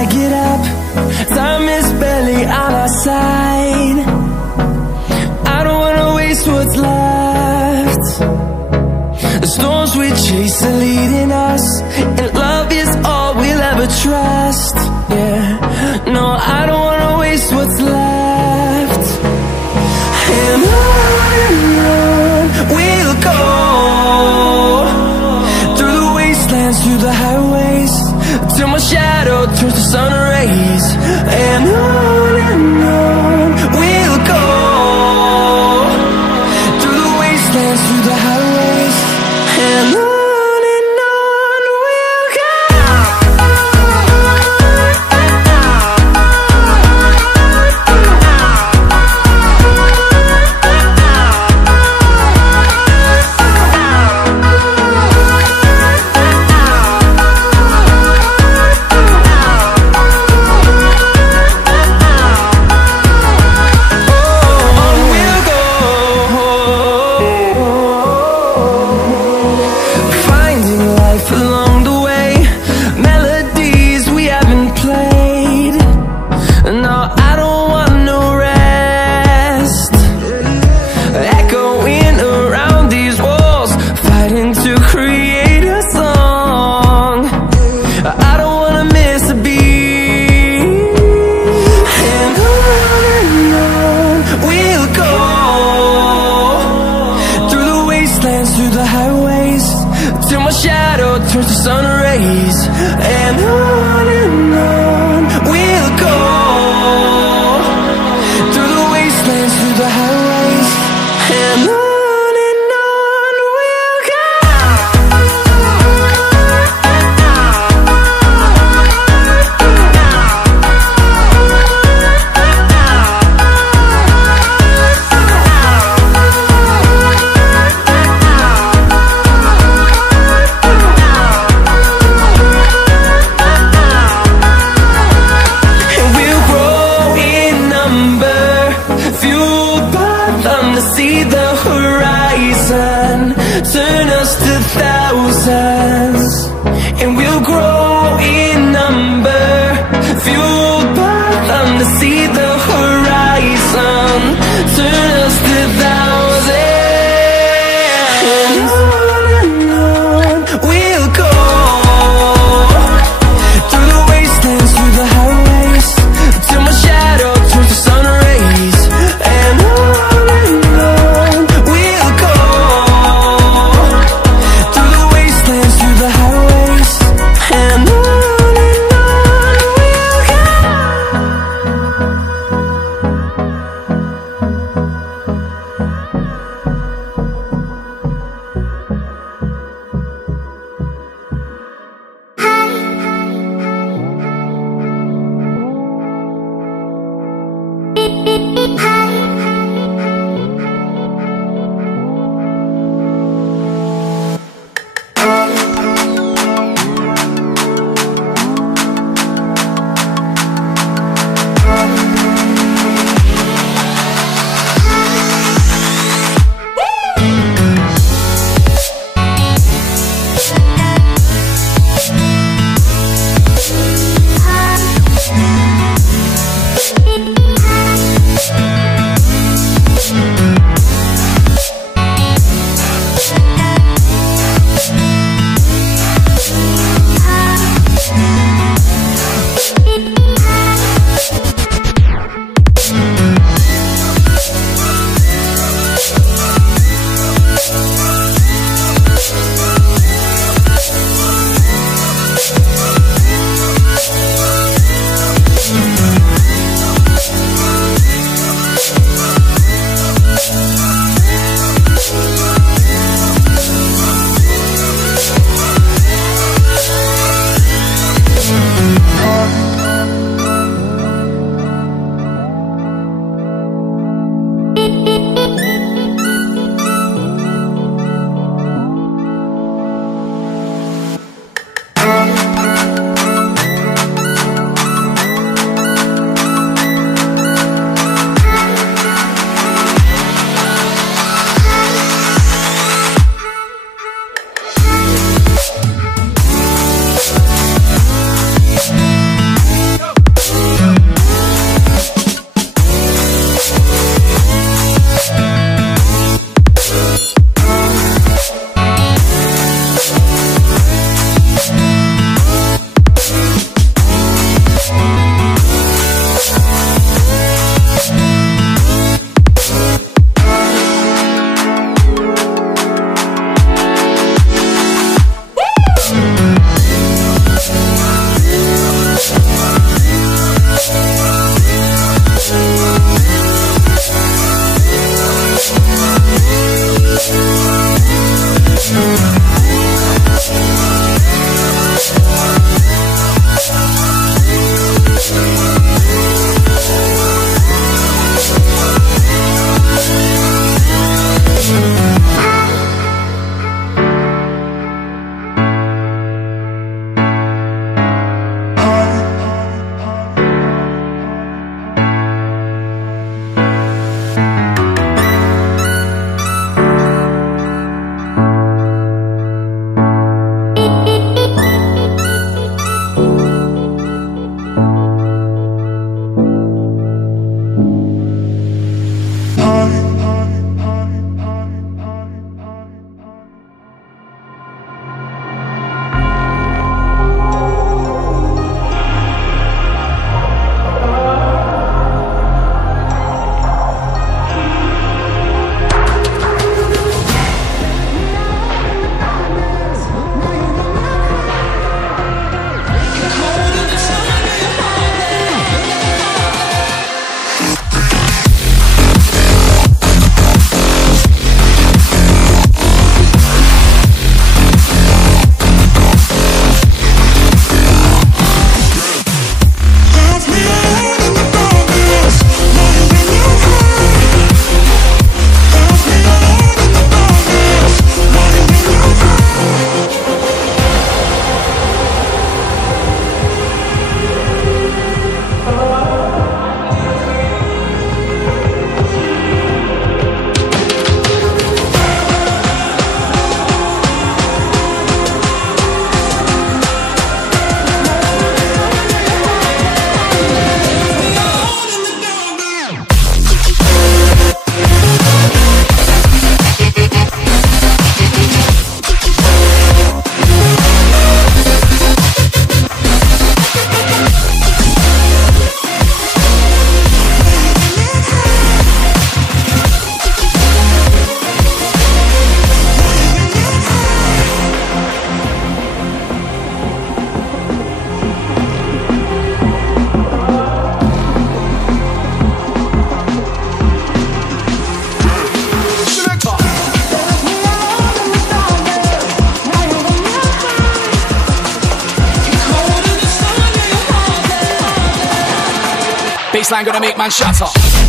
I get up, time is barely on our side. I don't wanna waste what's left. The storms we chase are leading us, and love is all we'll ever trust. Yeah, no, I don't wanna waste what's left. And on we'll go, through the wastelands, through the highways, till my shadow turns to sun rays. And on we'll go, through the wastelands, through the highways, and on we'll go. Through the highways, till my shadow turns to sun rays. And on we'll go, through the wastelands, through the highways, and on we'll go. See the horizon, turn us to thousands, and we'll grow in number, fueled by them. To see the horizon, turn us to thousands, and on we'll go, through the wastelands, through the highways, till my shadow turns to sun rays. And bassline gonna make man shut up.